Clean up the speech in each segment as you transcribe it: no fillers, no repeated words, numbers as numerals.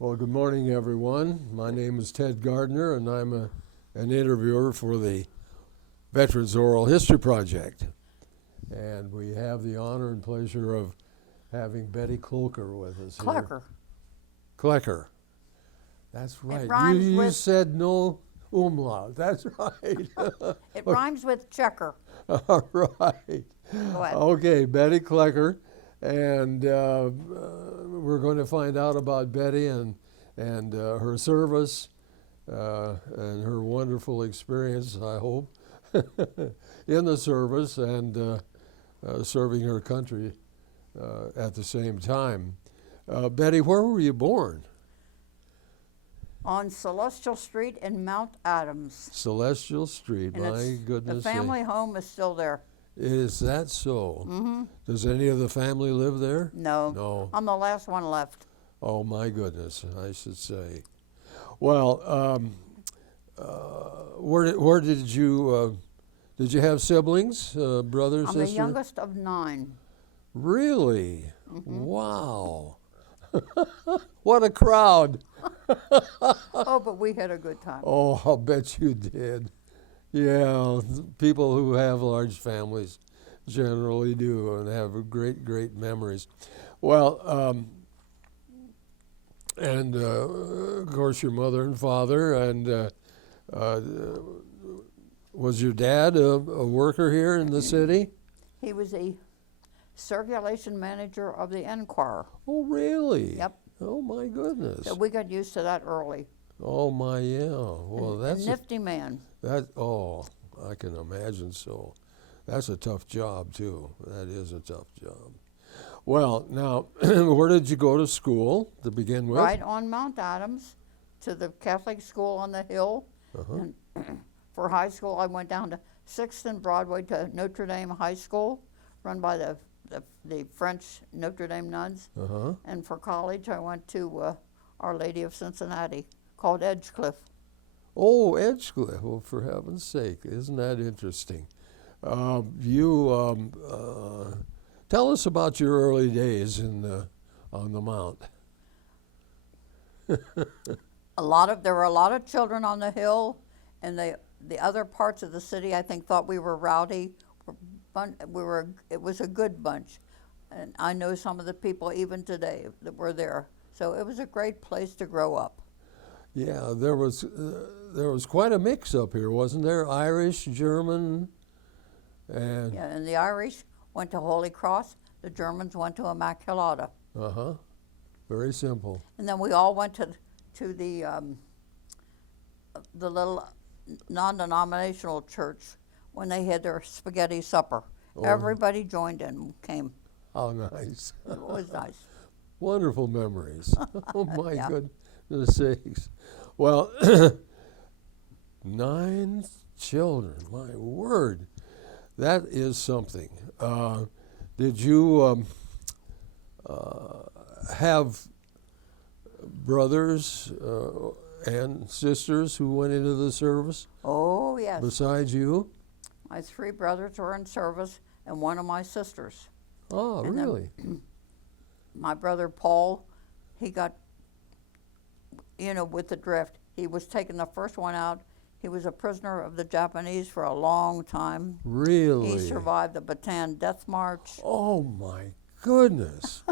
Well, good morning, everyone. My name is Ted Gardner, and I'm an interviewer for the Veterans Oral History Project. And we have the honor and pleasure of having Betty Kloecker with us here. Kloecker. Kloecker. That's right. rhymes You with- said no umlaut. That's right. It rhymes with checker. All right. Go ahead. Okay, Betty Kloecker. And we're going to find out about Betty and her service and her wonderful experience, I hope, in the service and serving her country at the same time. Betty, where were you born? On Celestial Street in Mount Adams. Celestial Street, And my goodness. the family home is still there. Is that so? Mm-hmm. Does any of the family live there? No. No. I'm the last one left. Oh my goodness, I should say. Well, where did you have siblings, brothers, I'm sisters? the youngest of 9. Really? Mm-hmm. Wow. What a crowd. Oh, but we had a good time. Oh, I'll bet you did. Yeah, people who have large families generally do and have great memories. Well, and of course your mother and father, and was your dad a worker here in the city? He was a circulation manager of the Enquirer. Oh, really? Yep. Oh, my goodness. So we got used to that early. Oh, my, yeah. Well, that's a nifty man. Oh, I can imagine so. That's a tough job, too. That is a tough job. Well, now, where did you go to school to begin with? Right on Mount Adams to the Catholic school on the hill. Uh-huh. And for high school, I went down to 6th and Broadway to Notre Dame High School, run by the French Notre Dame nuns. Uh-huh. And for college, I went to Our Lady of Cincinnati, called Edgecliff. Oh, Edgecliff. Well, for heaven's sake, isn't that interesting? Tell us about your early days on the Mount. There were a lot of children on the hill, and the other parts of the city, I think, thought we were rowdy. It was a good bunch, and I know some of the people even today that were there. So it was a great place to grow up. Yeah, there was quite a mix up here, wasn't there? Irish, German, and Yeah, and the Irish went to Holy Cross. The Germans went to Immaculata. Very simple. And then we all went to the little non-denominational church when they had their spaghetti supper. Oh. Everybody joined in, came. How nice. It was nice. Wonderful memories. Oh my Yeah. goodness sakes. Well, 9 children, my word. That is something. Did you have brothers and sisters who went into the service Oh, yes. besides you? My 3 brothers were in service and one of my sisters. Oh, And then- really? My brother Paul, he got, with the drift. He was taking the first one out. He was a prisoner of the Japanese for a long time. Really? He survived the Bataan Death March. Oh my goodness.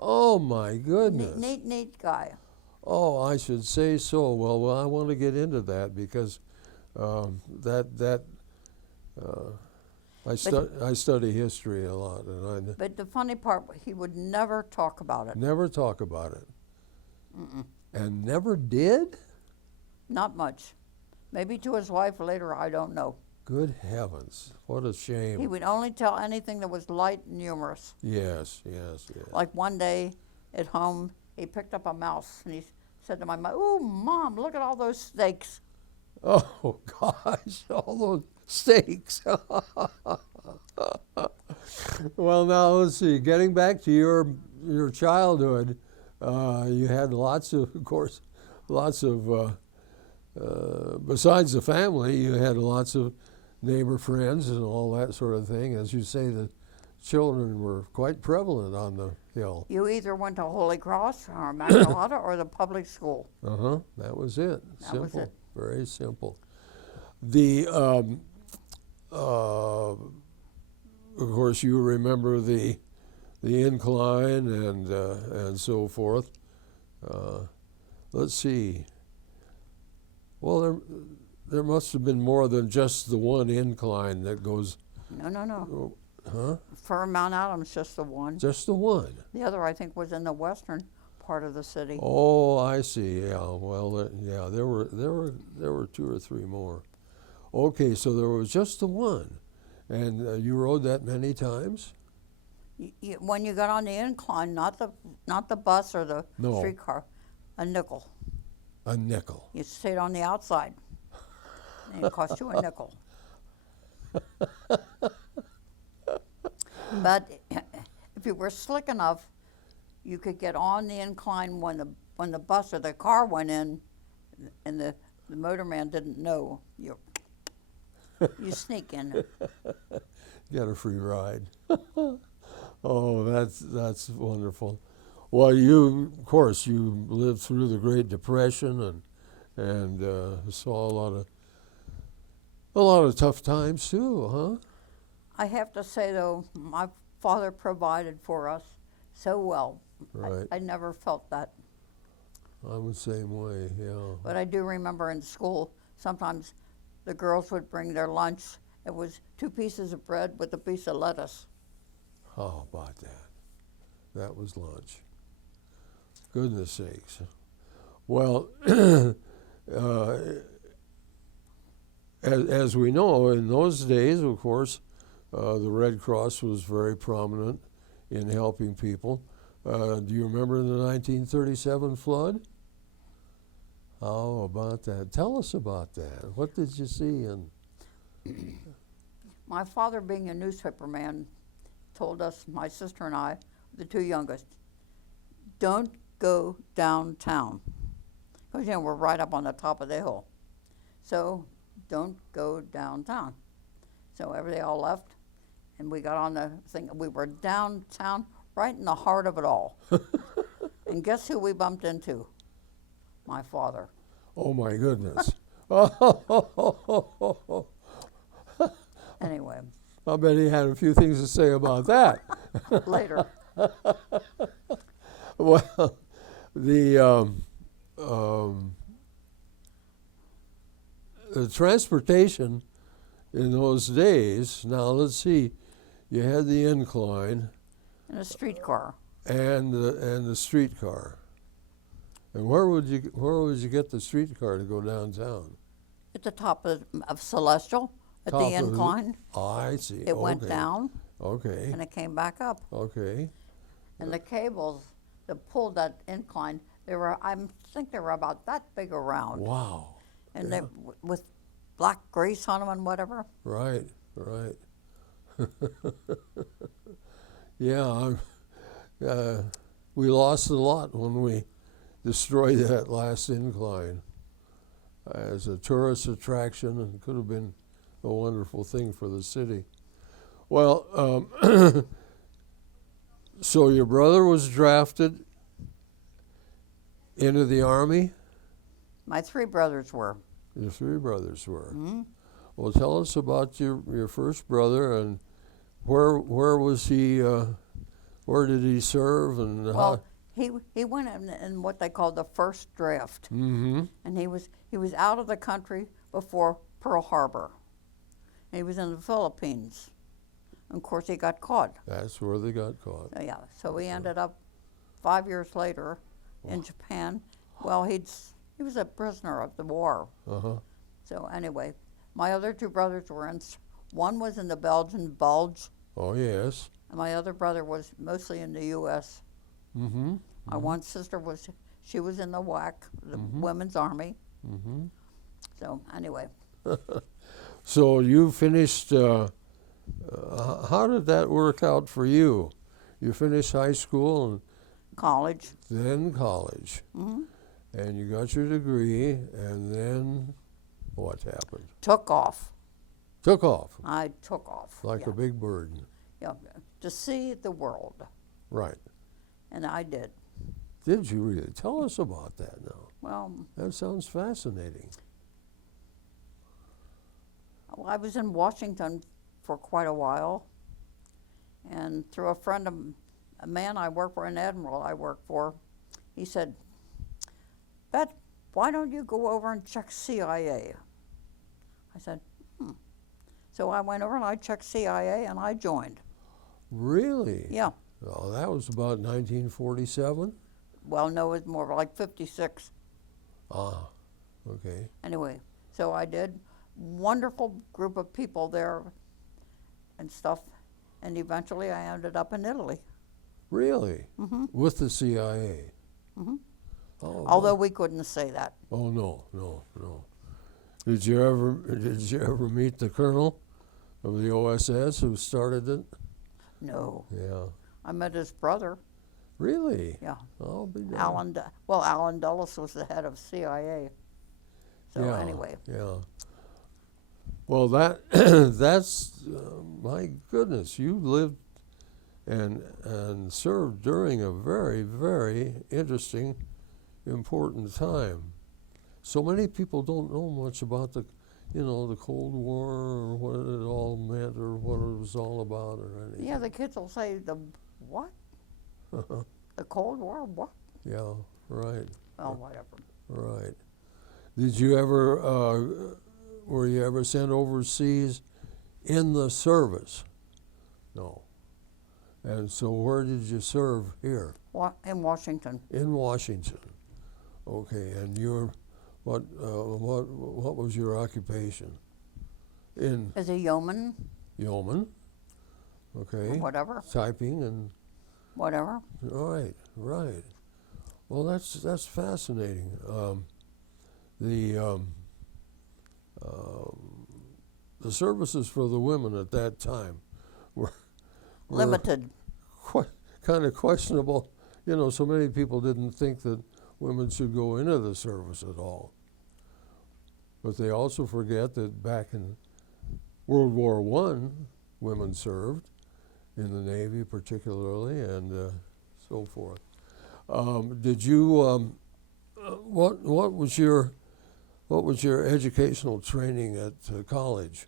Oh my goodness. Neat guy. Oh, I should say so. Well, I want to get into that because I study history a lot, and I But the funny part, he would never talk about it. never talk about it. And never did? Not much. Maybe to his wife later, I don't know. Good heavens, what a shame. He would only tell anything that was light and humorous. Yes. Like one day at home, he picked up a mouse and he said to my mom, "Ooh, Mom, look at all those steaks." Oh gosh, all those steaks. Well, now let's see. Getting back to your childhood, you had lots of course, besides the family, you had lots of neighbor friends and all that sort of thing. As you say, the children were quite prevalent on the hill. You either went to Holy Cross or Immaculata or the public school. That was it. That Simple. was it. Very simple. The of course, you remember the incline and so forth. Let's see. Well, there must have been more than just the one incline that goes. No. Huh? For Mount Adams, just the one. Just the one. The other, I think, was in the western part of the city. Oh, I see. Yeah. Well, yeah. There were 2 or 3 more. Okay, so there was just the one, and you rode that many times. When you got on the incline, not the bus or the No. streetcar, a nickel. A nickel. You stayed on the outside, and it cost you a nickel. But if you were slick enough, you could get on the incline when the bus or the car went in, and the motorman didn't know. You sneak in. Get a free ride. Oh, that's wonderful. Well, you, of course, you lived through the Great Depression and saw a lot of tough times too, huh? I have to say, though, my father provided for us so well. Right. I never felt that. I'm the same way, yeah. But I do remember in school, sometimes the girls would bring their lunch. It was 2 pieces of bread with a piece of lettuce. How about that? That was lunch. Goodness sakes. Well, as we know, in those days, of course, the Red Cross was very prominent in helping people. Do you remember the 1937 flood? How about that? Tell us about that. What did you see? My father, being a newspaper man, told us, my sister and I, the 2 youngest, don't go downtown. Because, we're right up on the top of the hill. So don't go downtown. So they all left, and we got on the thing. We were downtown, right in the heart of it all. And guess who we bumped into? My father. Oh, my goodness. Anyway. I bet he had a few things to say about that. Later. Well, the transportation in those days, now let's see, you had the incline In a streetcar. and the streetcar. And where would you get the streetcar to go downtown? At the top of Celestial, at Top the of incline. I see. It went Okay. down, Okay. and it came back up. Okay. And the cables that pulled that incline, I think they were about that big around. Wow. And Yeah. they with black grease on them and whatever. Right. Right. Yeah. We lost a lot when we destroyed that last incline as a tourist attraction, and could have been a wonderful thing for the city. Well, so your brother was drafted into the Army? My 3 brothers were. Your 3 brothers were. Mm-hmm. Well, tell us about your first brother, and where was he, where did he serve, and Well, he went in what they called the first draft. Mm-hmm. And he was out of the country before Pearl Harbor. He was in the Philippines. And of course, he got caught. That's where they got caught. So he ended up 5 years later in Japan. Well, he was a prisoner of the war. Uh-huh. So anyway, my other 2 brothers one was in the Belgian Bulge, Oh, yes. and my other brother was mostly in the U.S. Mm-hmm. My one sister was in the WAC, the Women's Army. Mm-hmm. So anyway, So you finished, how did that work out for you? You finished high school and college. then college. Hmm. And you got your degree, and then what happened? Took off. Took off I took off. like yeah. a big bird. Yeah, to see the world, Right. and I did. Did you really? Tell us about that now. Well, That sounds fascinating. I was in Washington for quite a while, and through a friend of a man I work for, an admiral I work for, he said, "Bet, why don't you go over and check CIA?" I said, So I went over and I checked CIA and I joined. Really? Yeah. Oh, that was about 1947? Well, no, it was more like 56. Ah, okay. Anyway, so I did. Wonderful group of people there and stuff. And eventually I ended up in Italy. Really? Mm-hmm. With the CIA? Mm-hmm. Oh, Although wow. we couldn't say that. Oh, no. Did you ever meet the colonel of the OSS who started it? No. Yeah. I met his brother. Really? Yeah. I'll be damned. Alan Dulles was the head of CIA. So Yeah, anyway. Yeah. Well, that's my goodness. You lived and served during a very, very interesting, important time. So many people don't know much about the Cold War or what it all meant or what it was all about or anything. Yeah, the kids will say, the what? The Cold War? What? Yeah, right. Well, whatever. Right. Did you ever, were you ever sent overseas in the service? No. And so where did you serve here? In Washington. In Washington. Okay, and what was your occupation? In As a yeoman, Yeoman. Okay. whatever, Typing and whatever. right. Well, that's fascinating. The services for the women at that time were Limited. kind of questionable. So many people didn't think that women should go into the service at all. But they also forget that back in World War I, women served in the Navy particularly, and so forth. Did you? What was your educational training at college?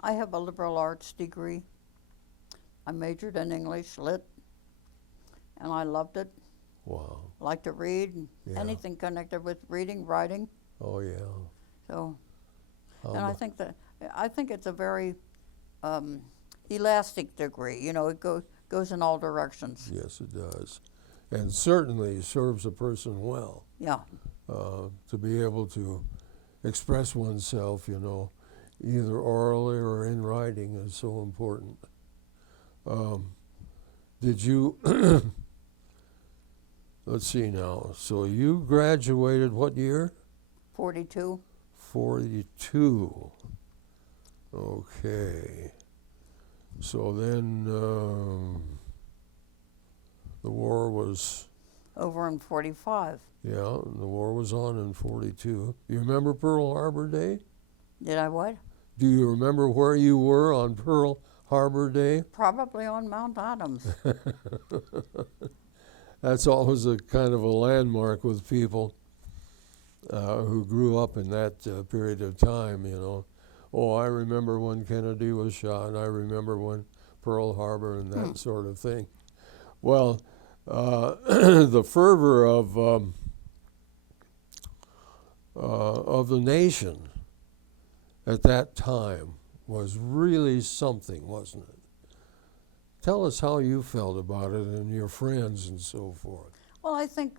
I have a liberal arts degree. I majored in English Lit, and I loved it. Wow. Liked to read, Yeah. anything connected with reading, writing. Oh yeah. So, How and mu- I think it's a very elastic degree. It goes in all directions. Yes, it does, and certainly serves a person well. Yeah. To be able to express oneself, either orally or in writing is so important. Did you, let's see now, so you graduated what year? 42. 42. Okay. So then the war was... Over in 45. Yeah, the war was on in 42. You remember Pearl Harbor Day? Did I what? Do you remember where you were on Pearl Harbor Day? Probably on Mount Adams. That's always a kind of a landmark with people who grew up in that period of time, Oh, I remember when Kennedy was shot, and I remember when Pearl Harbor and that sort of thing. Well, the fervor of the nation at that time was really something, wasn't it? Tell us how you felt about it and your friends and so forth. Well, I think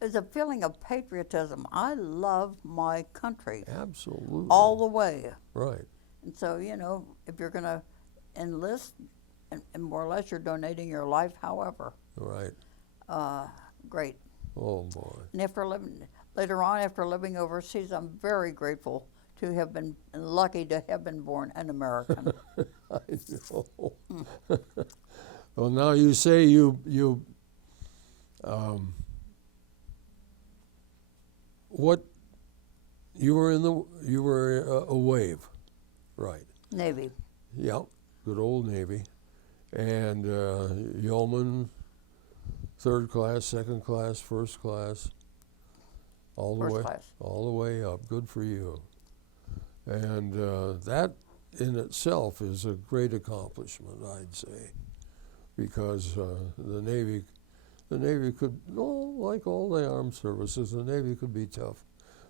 there's a feeling of patriotism. I love my country Absolutely. all the way. Right. And so, if you're going to enlist, and more or less you're donating your life, however, Right. great. Oh, boy. And later on, after living overseas, I'm very grateful to have been lucky to have been born an American. I know. Well, now you say you were a wave, right? Navy. Yep, good old Navy. And Yeoman, third class, second class, first class, all the First way, class. all the way up. Good for you. And that in itself is a great accomplishment, I'd say, because the Navy could, like all the armed services, the Navy could be tough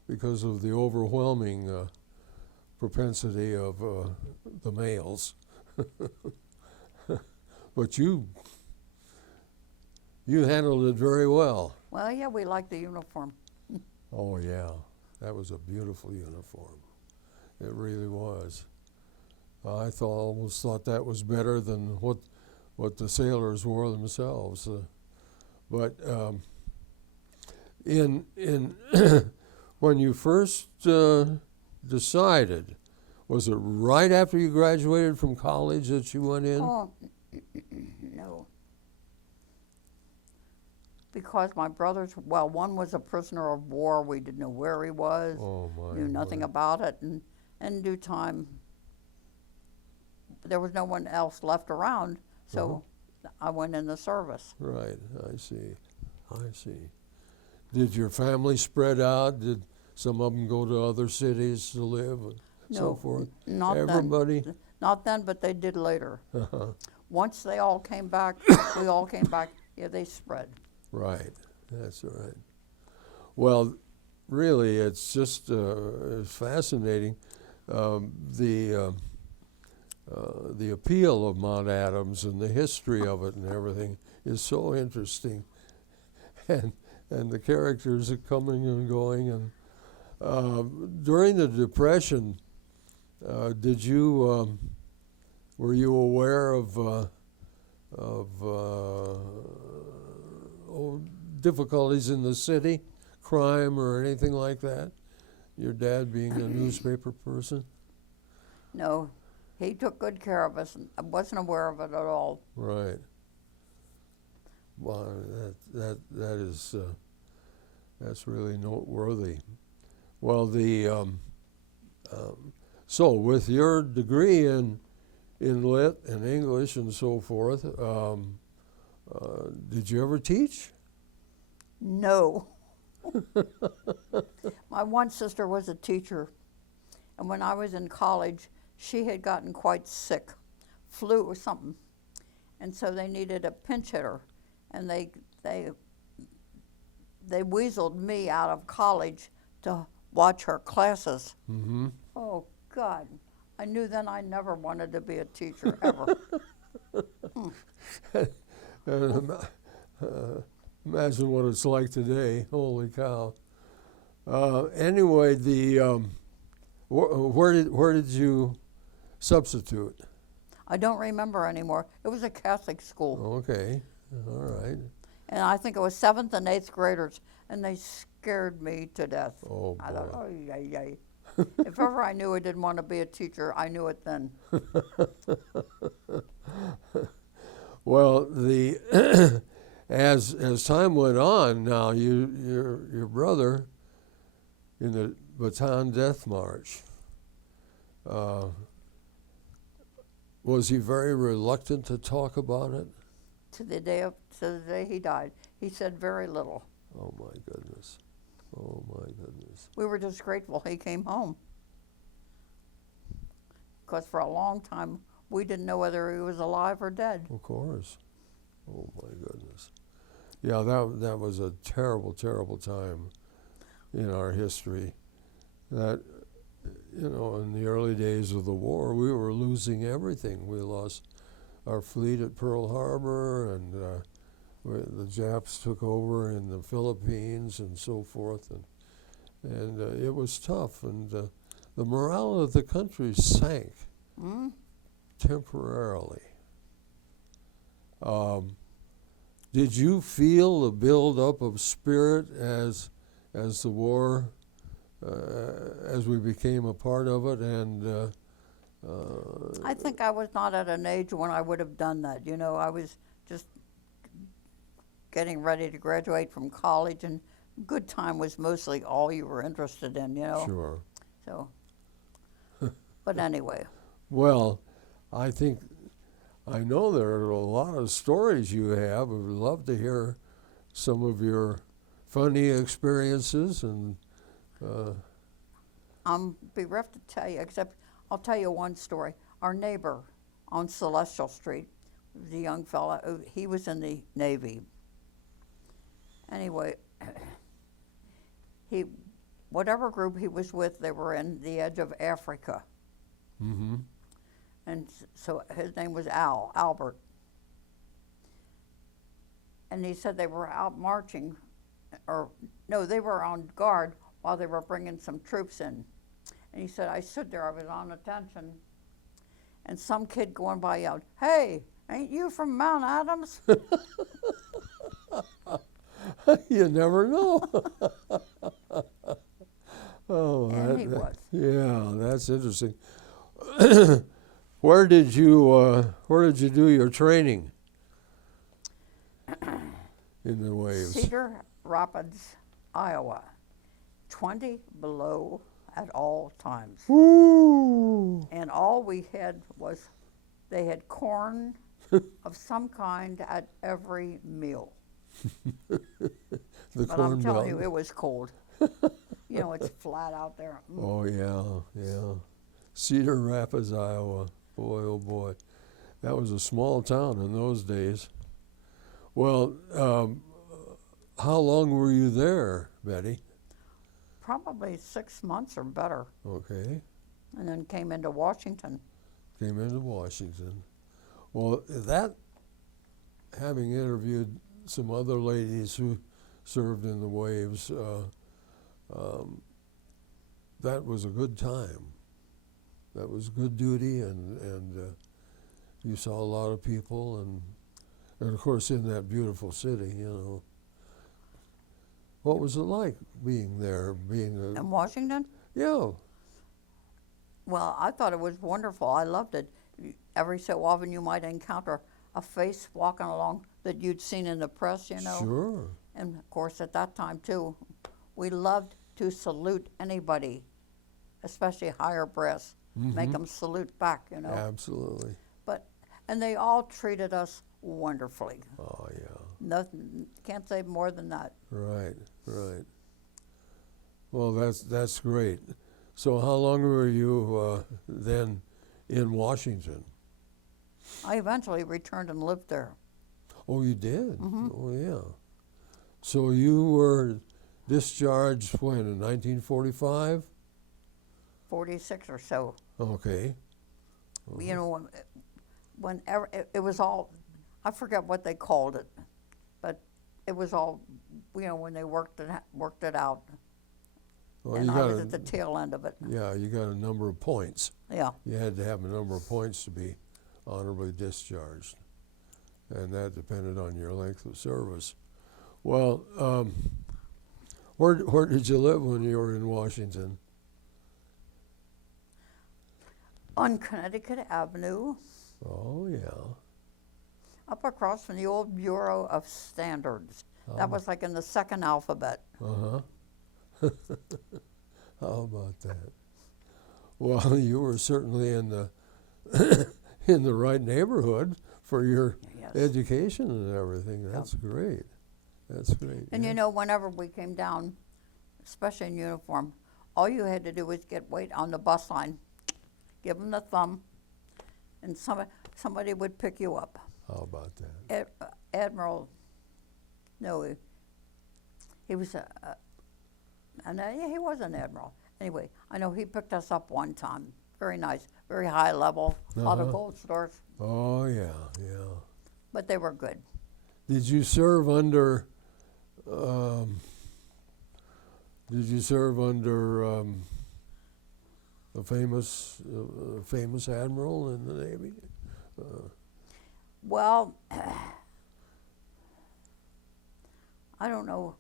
because of the overwhelming propensity of the males. But you handled it very well. Well, yeah, we liked the uniform. Oh yeah, that was a beautiful uniform. It really was. I almost thought that was better than what the sailors wore themselves. But in when you first decided, was it right after you graduated from college that you went in? Oh, no. Because my brothers, well, one was a prisoner of war. We didn't know where he was. Oh my! Knew nothing about it. And in due time, there was no one else left around, so I went in the service. Right, I see. Did your family spread out? Did some of them go to other cities to live and so forth? Not Everybody? then. Not then, but they did later. Once they all came back, we all came back. Yeah, they spread. Right, that's right. Well, really, it's just it's fascinating. The appeal of Mount Adams and the history of it and everything is so interesting, and the characters are coming and going. And during the Depression, did you were you aware of difficulties in the city, crime or anything like that? Your dad being a newspaper person? No, he took good care of us. I wasn't aware of it at all. Right. Well, that is that's really noteworthy. Well, so with your degree in Lit and English and so forth, did you ever teach? No. My one sister was a teacher, and when I was in college, she had gotten quite sick, flu or something, and so they needed a pinch hitter, and they weaseled me out of college to watch her classes. Mm-hmm. Oh God, I knew then I never wanted to be a teacher ever. Imagine what it's like today. Holy cow. Anyway, where did you substitute? I don't remember anymore. It was a Catholic school. Okay, all right. And I think it was 7th and 8th graders, and they scared me to death. Oh, I thought, boy. oh, yay. If ever I knew I didn't want to be a teacher, I knew it then. Well, as time went on, now your brother in the Bataan Death March, was he very reluctant to talk about it? To the day he died, he said very little. Oh my goodness. Oh my goodness. We were just grateful he came home. Because for a long time, we didn't know whether he was alive or dead. Of course. Oh my goodness. Yeah, that was a terrible, terrible time in our history. That, in the early days of the war, we were losing everything. We lost our fleet at Pearl Harbor, and the Japs took over in the Philippines and so forth, and it was tough, and the morale of the country sank temporarily. Did you feel the build-up of spirit as the war, as we became a part of it, and I think I was not at an age when I would have done that. I was just getting ready to graduate from college, and good time was mostly all you were interested in, Sure. So, but anyway. Well, I think I know there are a lot of stories you have. I would love to hear some of your funny experiences and. I'm bereft to tell you, except I'll tell you one story. Our neighbor on Celestial Street, the young fella, he was in the Navy. Anyway, whatever group he was with, they were in the edge of Africa. Mm-hmm. And so his name was Albert. And he said they were out marching, or no, they were on guard while they were bringing some troops in. And he said, I stood there, I was on attention, and some kid going by yelled, "Hey, ain't you from Mount Adams?" You never know. Oh, And he was. Yeah, that's interesting. Where did you do your training in the waves? Cedar Rapids, Iowa. 20 below at all times. Woo! And all we had was, they had corn of some kind at every meal. The But corn I'm telling belt. you, it was cold. You know, it's flat out there. Oh yeah. Cedar Rapids, Iowa. Boy, oh boy, that was a small town in those days. Well, how long were you there, Betty? Probably 6 months or better. Okay, And then came into Washington. came into Washington. Well, having interviewed some other ladies who served in the waves, that was a good time. That was good duty, and you saw a lot of people, and of course in that beautiful city, you know. What was it like being there, In Washington? yeah, Well, I thought it was wonderful. I loved it. Every so often you might encounter a face walking along that you'd seen in the press, you know. sure, And of course, at that time too, we loved to salute anybody, especially higher brass. Make them salute back, you know. absolutely. And they all treated us wonderfully. Oh yeah, Nothing, can't say more than that. right. Well, that's great. So how long were you then in Washington? I eventually returned and lived there. Oh, you did? Oh, yeah. So you were discharged when, in 1945? 46 or so. Okay. You know, whenever it was all, I forget what they called it, but it was all, you know, when they worked it out. Well, And you I got was at the tail end of it. yeah, you got a number of points. Yeah. You had to have a number of points to be honorably discharged, and that depended on your length of service. Well, where did you live when you were in Washington? On Connecticut Avenue, Oh, yeah. up across from the old Bureau of Standards. That was like in the second alphabet. Uh-huh. How about that? Well, you were certainly in the in the right neighborhood for your Yes. education and everything. That's great. That's great. And yeah. you know, whenever we came down, especially in uniform, all you had to do was wait on the bus line, give them the thumb, and somebody would pick you up. How about that? Admiral, no, he was he was an admiral. Anyway, I know he picked us up one time. Very nice, very high level, a lot of gold stars, Oh, yeah. but they were good. Did you serve under a famous admiral in the Navy? Well, I don't know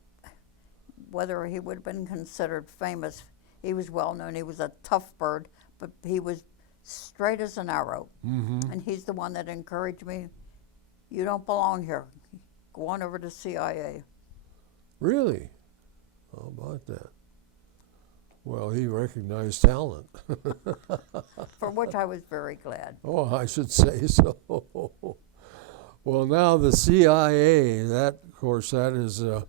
whether he would have been considered famous. He was well known. He was a tough bird, but he was straight as an arrow. Mm-hmm. And he's the one that encouraged me. You don't belong here. Go on over to CIA. Really? How about that? Well, he recognized talent. for which I was very glad. Oh, I should say so. Well, now the CIA, that, of course, that is a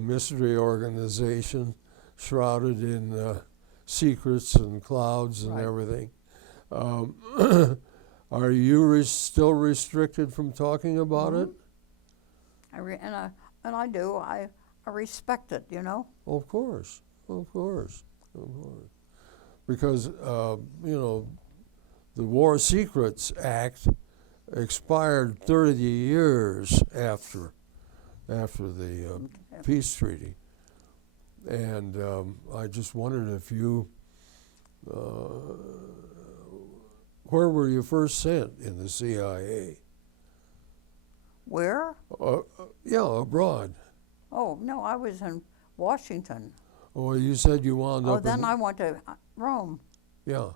mystery organization shrouded in secrets and clouds and Right. everything. Um, are you still restricted from talking about it? And I do. I respect it, you know. Of course, of course, of course. Because, you know, the War Secrets Act expired 30 years after the peace treaty. And I just wondered if you, where were you first sent in the CIA? Where? Yeah, abroad. Oh, no, I was in Washington. Oh, you said you wound Oh, up then in, I went to Rome. yeah,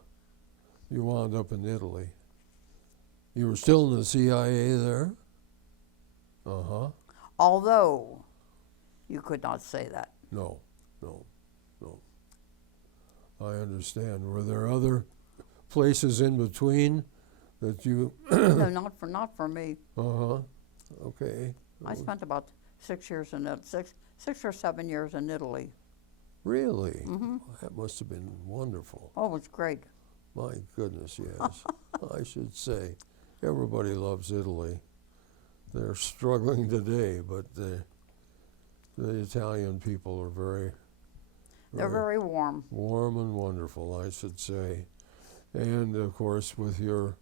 you wound up in Italy. You were still in the CIA there? Uh-huh. Although you could not say that. No, no, no. I understand. Were there other places in between that you, No, not for me. uh-huh, okay. I spent about 6 years in it, six or 7 years in Italy. Really? Mm-hmm. That must have been wonderful. Oh, it was great. My goodness, yes. I should say. Everybody loves Italy. They're struggling today, but the Italian people are very, They're very warm. warm and wonderful, I should say. And of course, with your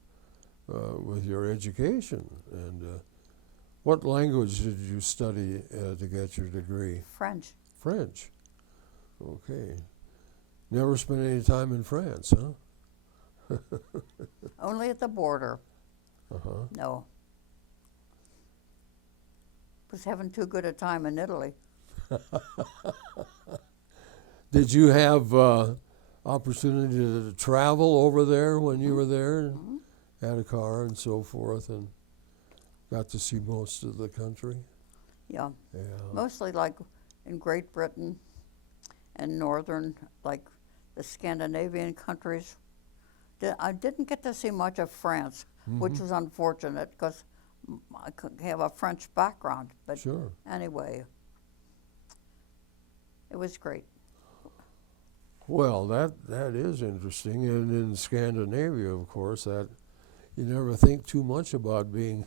education. And what language did you study to get your degree? French. French. Okay. Never spent any time in France, huh? Only at the border. Uh-huh. No. Was having too good a time in Italy. Did you have opportunity to travel over there when you were there? Mm-hmm. Had a car and so forth, and got to see most of the country? Yeah. Yeah. Mostly like in Great Britain and northern, like the Scandinavian countries. I didn't get to see much of France, which was unfortunate because I could have a French background. But Sure. anyway, it was great. Well, that is interesting. And in Scandinavia, of course, that you never think too much about being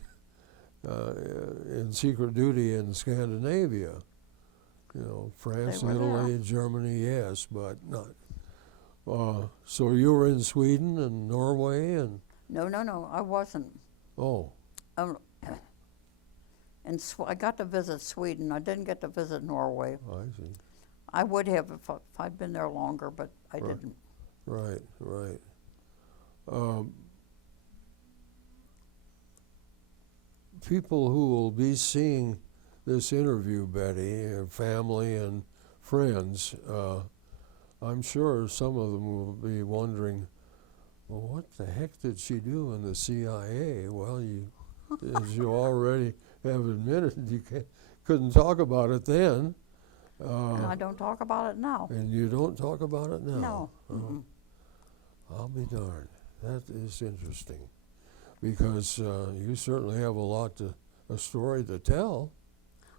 in secret duty in Scandinavia. You know, France, They were Italy, Germany, yes, but not. So you were in Sweden and Norway and, No, I wasn't. oh, Um, and I got to visit Sweden. I didn't get to visit Norway. I see. I would have if I'd been there longer, but I Right. didn't. Right, right. People who will be seeing this interview, Betty, family and friends, I'm sure some of them will be wondering, well, what the heck did she do in the CIA? Well, as you already have admitted, you couldn't talk about it then. And I don't talk about it now. And you don't talk about it now? No. Oh. I'll be darned. That is interesting, because you certainly have a story to tell.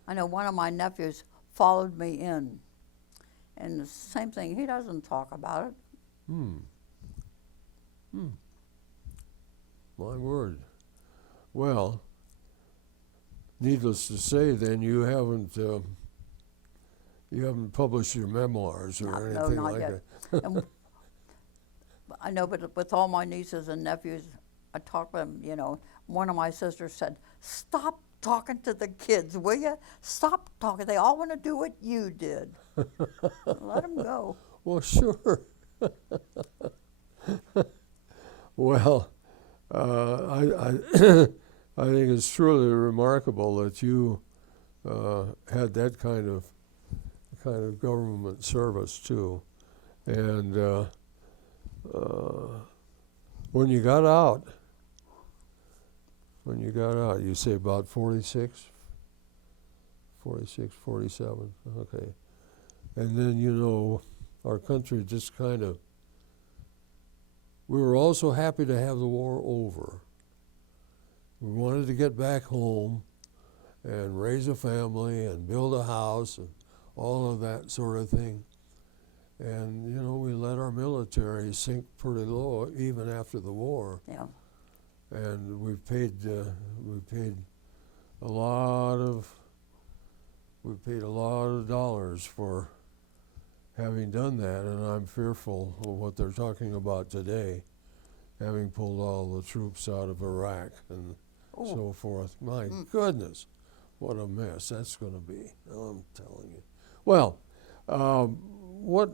I know one of my nephews followed me in, and the same thing. He doesn't talk about it. My word. Well, needless to say, then you haven't published your memoirs or No, anything not like yet. that. And I know, but with all my nieces and nephews, I talk with them. You know, one of my sisters said, "Stop talking to the kids, will you? Stop talking. They all want to do what you did. Let them go." Well, sure. Well, I I think it's truly remarkable that you had that kind of government service too, and when you got out, you say about 46, 47, okay, and then our country just kind of, we were also happy to have the war over. We wanted to get back home and raise a family and build a house and all of that sort of thing. And, you know, we let our military sink pretty low even after the war. Yeah. And we paid a lot of dollars for having done that, and I'm fearful of what they're talking about today, having pulled all the troops out of Iraq and so forth. My goodness, what a mess that's going to be, I'm telling you. Well, what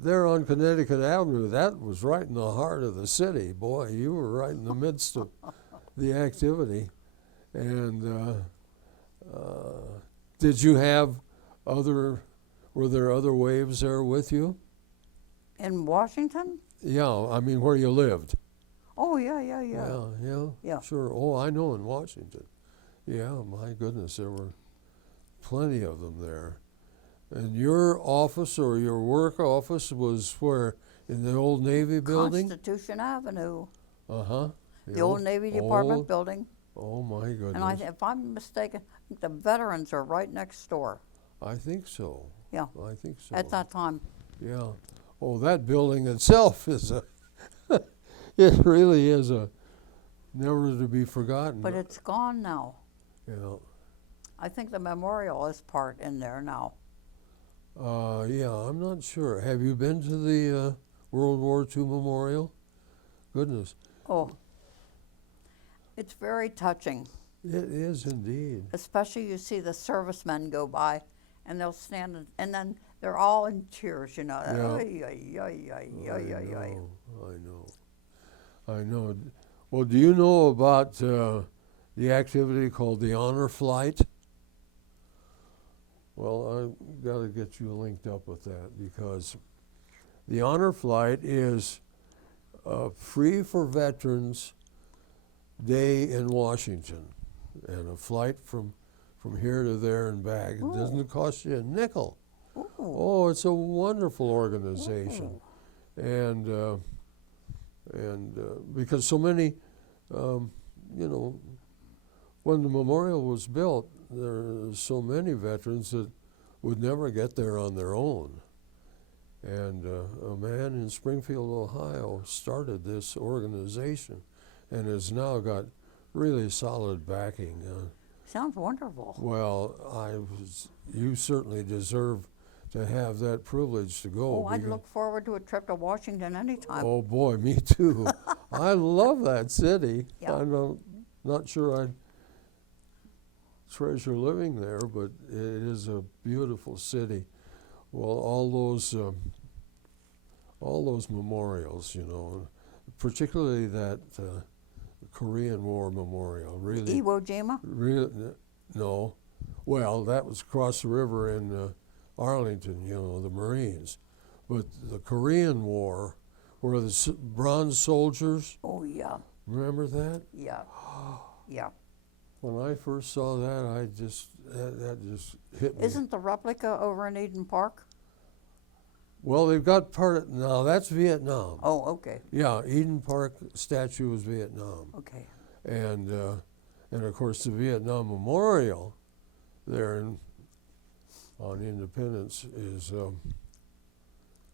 there on Connecticut Avenue, that was right in the heart of the city. Boy, you were right in the midst of the activity. And did you have were there other waves there with you? In Washington? Yeah, I mean where you lived. Oh, yeah. Yeah, sure. Oh, I know in Washington. Yeah, my goodness, there were plenty of them there. And your office or your work office was where? In the old Navy building? Constitution Avenue. Uh-huh. The old Navy Department building. Oh, my goodness. And if I'm mistaken, I think the veterans are right next door. I think so. Yeah. I think so. At that time. Yeah. Oh, that building itself is it really is a never to be forgotten. But it's gone now. Yeah. I think the memorial is part in there now. Yeah, I'm not sure. Have you been to the World War II memorial? Goodness. Oh, it's very touching. It is indeed. Especially you see the servicemen go by, and they'll stand, and then they're all in tears, you know. Yeah. Ay. I know. Well, do you know about the activity called the Honor Flight? Well, I've got to get you linked up with that, because the Honor Flight is free for veterans day in Washington, and a flight from here to there and back. It doesn't cost you a nickel. Ooh. Oh, it's a wonderful organization. And because so many, you know, when the memorial was built, there are so many veterans that would never get there on their own. And a man in Springfield, Ohio started this organization and has now got really solid backing. Sounds wonderful. Well, you certainly deserve to have that privilege to go. Oh, I'd look forward to a trip to Washington anytime. Oh boy, me too. I love that city. Yeah. I'm not sure I'd treasure living there, but it is a beautiful city. Well, all those memorials, you know, particularly that Korean War memorial, really. Iwo Jima? No. Well, that was across the river in Arlington, you know, the Marines. But the Korean War, where the bronze soldiers. Oh, yeah. Remember that? Yeah. Yeah. When I first saw that, that just hit me. Isn't the replica over in Eden Park? Well, they've got now that's Vietnam. Oh, okay. Yeah, Eden Park statue is Vietnam. Okay. And of course the Vietnam Memorial there on Independence is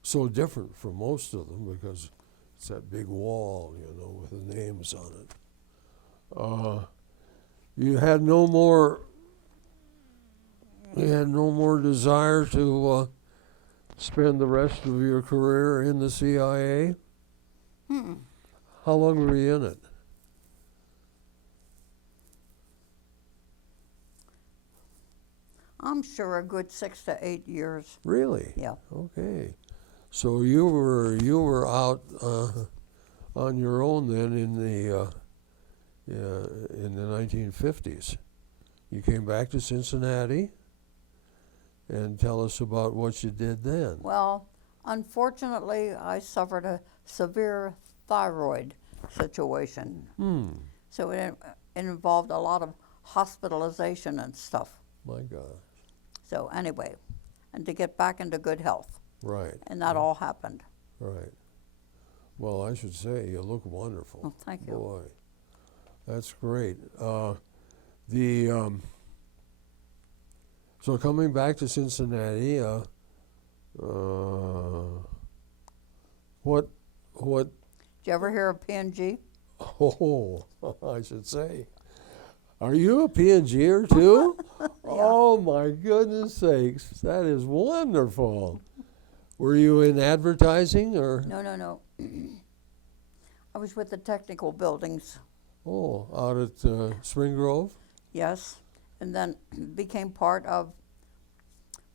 so different from most of them, because it's that big wall, you know, with the names on it. You had no more desire to spend the rest of your career in the CIA? How long were you in it? I'm sure a good 6 to 8 years. Really? Yeah. Okay. So you were out on your own then in the 1950s. You came back to Cincinnati, and tell us about what you did then. Well, unfortunately, I suffered a severe thyroid situation. So it involved a lot of hospitalization and stuff. My God. So anyway, and to get back into good health. Right. And that all happened. Right. Well, I should say you look wonderful. Well, thank you. Boy, that's great. The so coming back to Cincinnati, what? Did you ever hear of P&G? Oh, I should say. Are you a P&G'er too? Oh my goodness sakes, that is wonderful. Were you in advertising or? No. I was with the technical buildings, Oh, out at Spring Grove? yes, and then became part of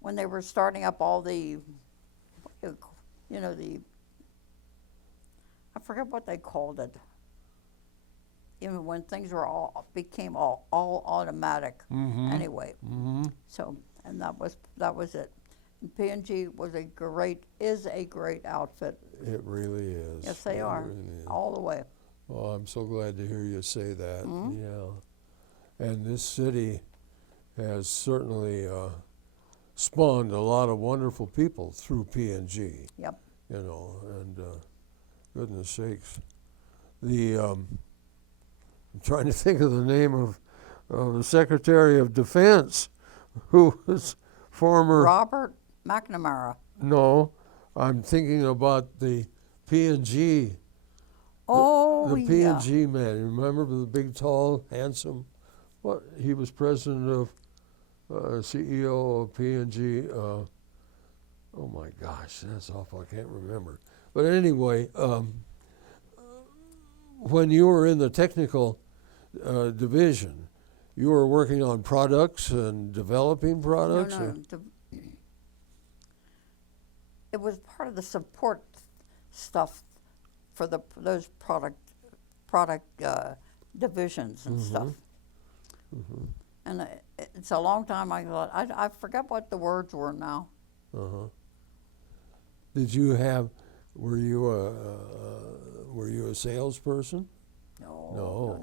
when they were starting up all the, I forget what they called it. Even when things were became all automatic. Mm-hmm. Anyway, Mm-hmm. so and that was it. And P&G is a great outfit. It really is. Yes, they It are, really is. all the way. Well, I'm so glad to hear you say that. Mhm. Yeah. And this city has certainly spawned a lot of wonderful people through P&G. Yep. And goodness sakes. I'm trying to think of the name of the Secretary of Defense, who was former. Robert McNamara. No, I'm thinking about the P&G. Oh, The yeah. P&G man. Remember the big, tall, handsome? What? He was president of, CEO of P&G. Oh my gosh, that's awful. I can't remember. But anyway, when you were in the technical division, you were working on products and developing products? No. It was part of the support stuff for those product divisions and stuff. Mm-hmm. And it's a long time. I forget what the words were now. Uh-huh. Were you a salesperson? No.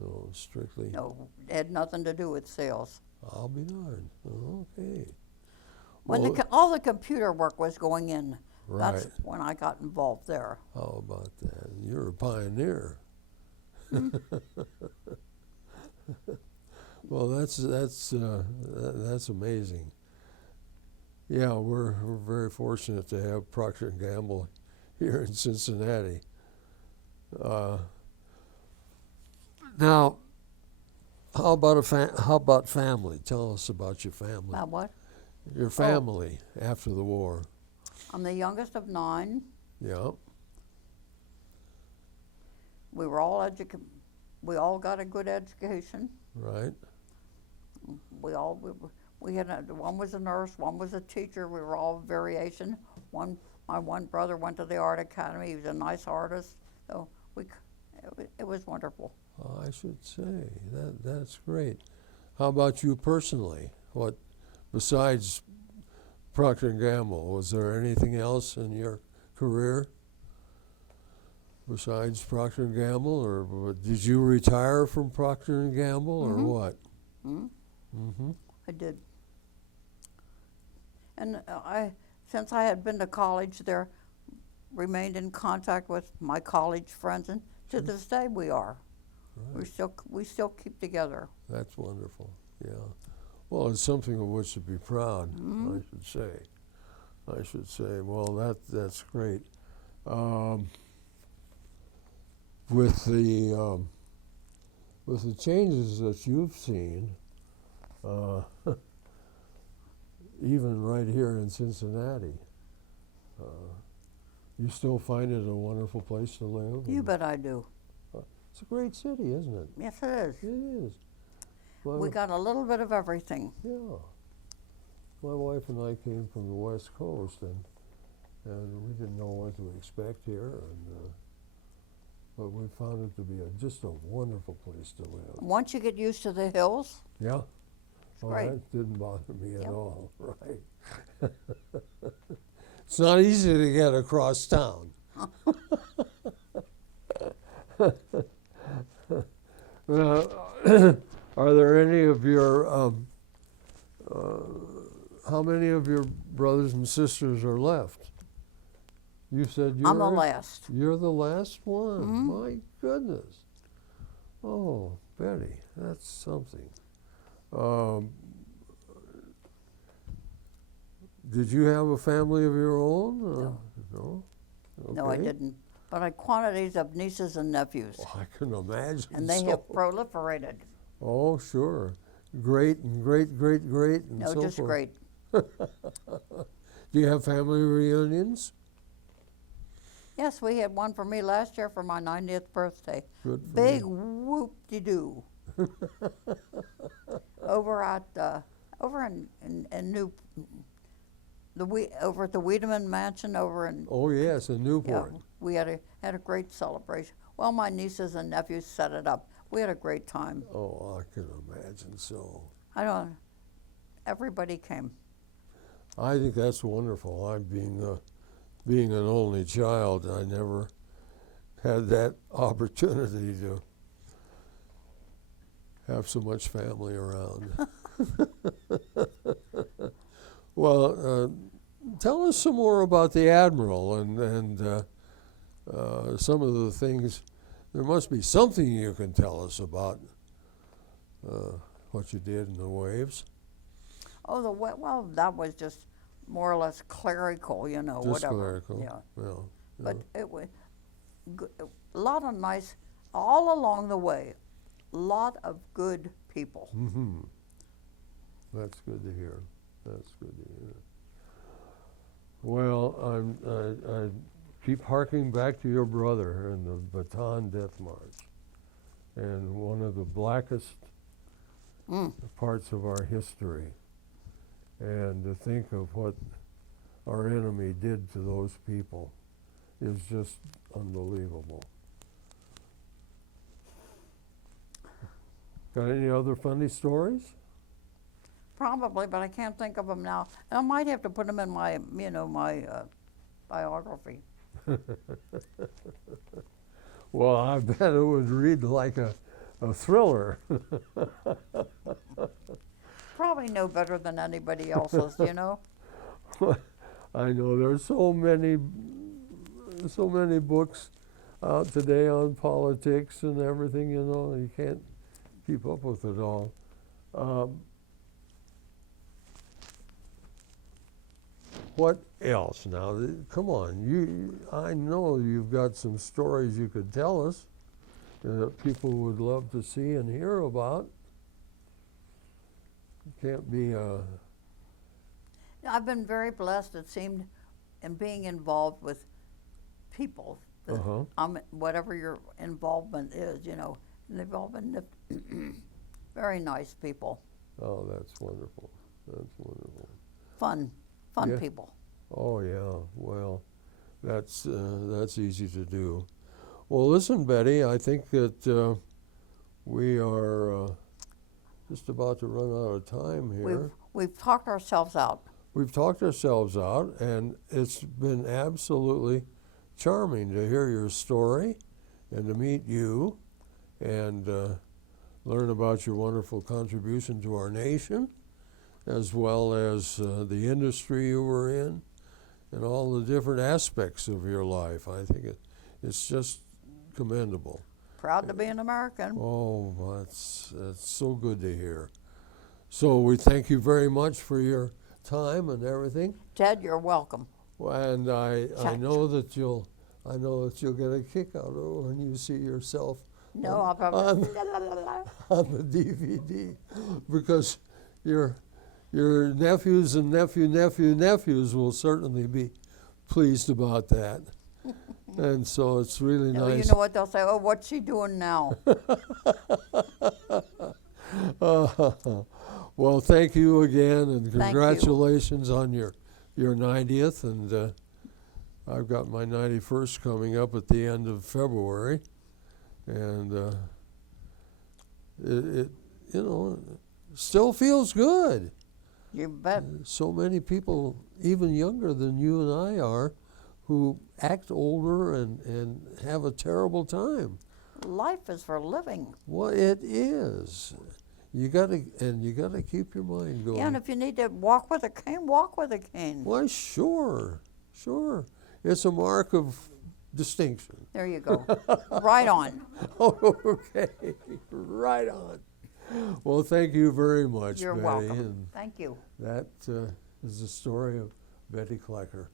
No, strictly. No, it had nothing to do with sales. I'll be darned. Okay. When Well, all the computer work was going in, that's right. when I got involved there. How about that? You're a pioneer. Well, that's amazing. Yeah, we're very fortunate to have Procter & Gamble here in Cincinnati. Now, how about family? Tell us about your family. About what? Your family after the war. I'm the youngest of 9. Yeah. We were all we all got a good education. Right. We had one was a nurse, one was a teacher. We were all variation. My one brother went to the art academy. He was a nice artist. So it was wonderful. I should say that's great. How about you personally? What besides Procter & Gamble, was there anything else in your career besides Procter & Gamble, or did you retire from Procter & Gamble, or what? I did. And since I had been to college there, remained in contact with my college friends, and to this day we are. Right. We still keep together. That's wonderful. Yeah. Well, it's something of which to be proud. I should say. Well, that's great. With the changes that you've seen, even right here in Cincinnati, you still find it a wonderful place to live? You bet I do. It's a great city, isn't it? Yes, it is. It is. We got a little bit of everything. Yeah. My wife and I came from the West Coast, and we didn't know what to expect here, but we found it to be just a wonderful place to live. Once you get used to the hills, Yeah. it's great. That didn't bother me at Yep. all, right? It's not easy to get across town. Are there any of your How many of your brothers and sisters are left? You said I'm the last. You're the last one. Mhm. My goodness. Oh, Betty, that's something. Um, did you have a family of your own? No. No? No, I Okay. didn't. But I had quantities of nieces and nephews, Oh, I can imagine. and they so. have proliferated. Oh, sure. Great and great, great, great, and No, so just forth. great. Do you have family reunions? Yes, we had one for me last year for my 90th birthday. Good for Big you. whoop-de-doo. Over at over in New over at the Wiedemann Mansion over in Oh, yes, in yeah, Newport. we had a great celebration. Well, my nieces and nephews set it up. We had a great time. Oh, I can imagine so. I don't. Everybody came. I think that's wonderful. I being an only child, I never had that opportunity to have so much family around. Well, tell us some more about the Admiral and some of the things. There must be something you can tell us about what you did in the waves. Oh, well, that was just more or less clerical, you know, Just whatever. clerical. Yeah. Well, But it was a lot of nice, all along the way, a lot of good people. mm-hmm. That's good to hear. That's good to hear. Well, I keep harking back to your brother and the Bataan Death March, and one of the blackest parts of our history. And to think of what our enemy did to those people is just unbelievable. Got any other funny stories? Probably, but I can't think of them now. And I might have to put them in my, my biography. Well, I bet it would read like a thriller. Probably no better than anybody else's, you know. I know there's so many books out today on politics and everything, you know, you can't keep up with it all. What else now? Come on, I know you've got some stories you could tell us that people would love to see and hear about. It can't be I've been very blessed, it seemed, in being involved with people. Whatever your involvement is, you know. And they've all been very nice people. Oh, that's wonderful. That's wonderful. Fun Yeah. people. Oh yeah. Well, that's easy to do. Well, listen, Betty. I think that we are just about to run out of time here. We've talked ourselves out. We've talked ourselves out, and it's been absolutely charming to hear your story and to meet you and learn about your wonderful contribution to our nation, as well as the industry you were in and all the different aspects of your life. I think it's just commendable. Proud to be an American. Oh, that's so good to hear. So we thank you very much for your time and everything. Ted, you're welcome. And I know that you'll get a kick out of it when you see yourself No, I'll probably. on the DVD, because your nephews and nephews will certainly be pleased about that. And so it's really No, nice. you know what they'll say? Oh, what's she doing now? Well, thank you again, and Thank you. congratulations on your 90th, and I've got my 91st coming up at the end of February, and it still feels good. You bet. So many people, even younger than you and I are, who act older and have a terrible time. Life is for living. Well, it is. You gotta keep your mind going. Yeah, and if you need to walk with a cane, walk with a cane. Why, sure. It's a mark of distinction. There you go. Right on. Okay, right on. Well, thank you very much, You're Betty. welcome. And Thank you. that is the story of Betty Kloecker.